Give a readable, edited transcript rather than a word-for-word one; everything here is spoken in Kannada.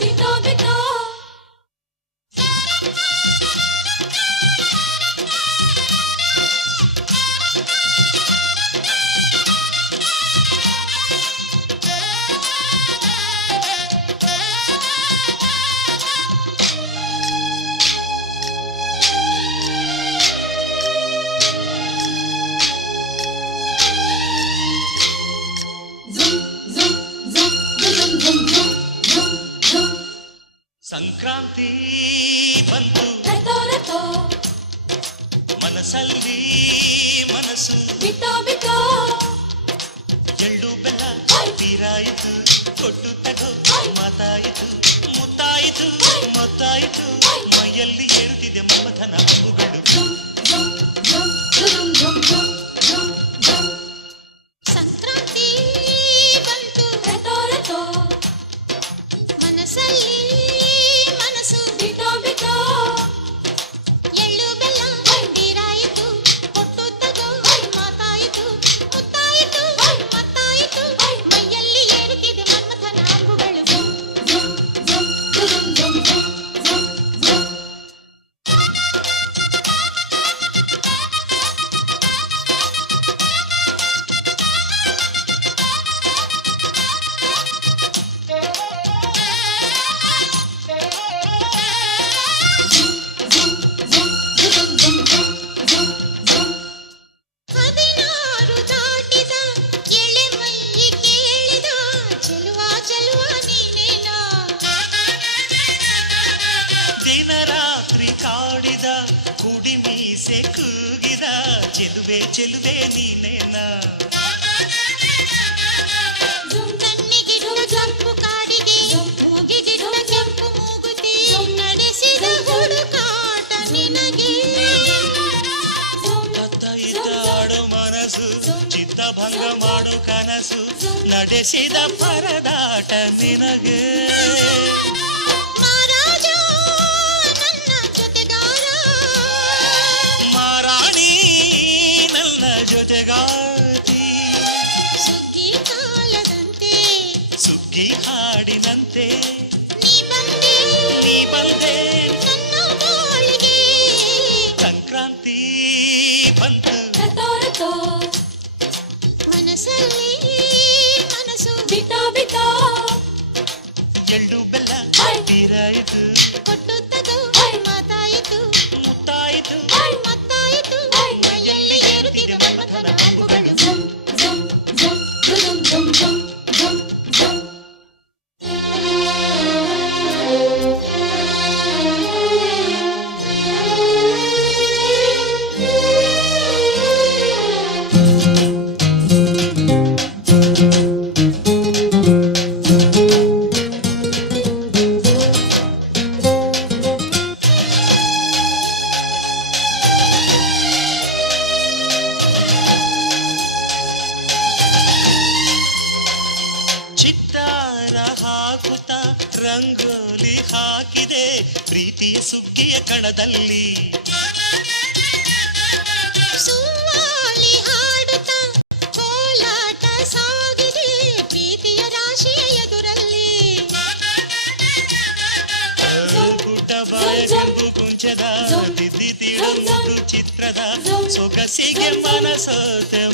ಬಿಕೋ ಬಿಕೋ ಸಂಕ್ರಾಂತಿ ಬಂತು ಮನಸ್ಸಲ್ಲಿ ಮನಸ್ಸು ಬಿಕೋ ಬಿಕೋ ಎಳ್ಳು ಬೆಲ್ಲ ತೀರಾಯಿತು ಕೊಟ್ಟು ತಗೋ ಮಾತಾಯಿತು ಮುತ್ತಾಯಿತು ಮತ್ತಾಯಿತು ಮೈಯಲ್ಲಿ ಏರುತ್ತಿದೆ ಮಮಥನ ಹಬ್ಬುಗಳು ಸಂಕ್ರಾಂತಿ ಬಂತು ಮನಸ್ಸಲ್ಲಿ ಮನಸ್ಸು ಬಿಕೋ ಬಿಕೋ ಎಳ್ಳು ಬೆಲ್ಲ ತೀರಾಯಿತು ಕೊಟ್ಟು ತಗೋ ಮಾತಾಯಿತು ಮುತ್ತಾಯಿತು ಮತ್ತಾಯಿತು ಮೈಯಲ್ಲಿ ಏರುತ್ತಿದೆ ಮನ್ಮಥನ ಅಂಬುಗಳು ಕೂಗಿದ ಚೆಲುವೆ ಚೆಲುವೆ ನೀನೇನಾ ಕಣ್ಣಿಗಿಡುವ ಕೆಂಪು ಕಾಡಿಗೆ ಮೂಗಿಗಿಡುವ ಕೆಂಪು ಮೂಗುತಿ ನಡೆಸಿದ ಹುಡುಕಾಟ ನಿನಗೆ ಆಡೋ ಮನಸ್ಸು ಚಿತ್ತಭಂಗ ಮಾಡೋ ಕನಸು ನಡೆಸಿದ ಪರದಾಟ ನಿನಗೆ ಸುಗ್ಗಿ ಕಾಲದಂತೆ ಸುಗ್ಗಿ ಹಾಡಿನಂತೆ ನೀ ಬಂದೆ ನನ್ನ ಬಾಳಿಗೆ ಸಂಕ್ರಾಂತಿ ಬಂತು ಮನಸ್ಸಲ್ಲಿ ಮನಸ್ಸು ಬಿಕೋ ಬಿಕೋ ಎಳ್ಳು ಬೆಲ್ಲ ತೀರಾಯಿತು ಕೊಟ್ಟು ತಗೋ ಮಾತಾಯಿತು ಮುತ್ತಾಯಿತು ಮತ್ತಾಯಿತು ಮೈಯಲ್ಲಿ ಏರುತ್ತಿದೆ ಮನ್ಮಥನ ಅಂಬುಗಳು ರಂಗೋಲಿ ಹಾಕಿದೆ ಪ್ರೀತಿಯ ಸುಗ್ಗಿಯ ಕಣದಲ್ಲಿ ಸುವಾಲಿ ಹಾಡುತ್ತ ಕೋಲಾಟ ಸಾಗಿದೆ ಪ್ರೀತಿಯ ರಾಶಿಯ ಎದುರಲ್ಲಿ ಪುಟ್ಟ ಬಾಯ ಕೆಂಪು ಕುಂಚದ ತಿದ್ದಿ ತೀಡು ಚಿತ್ರದ ಸೊಗಸಿಗೆ ಮನಸೋತೆ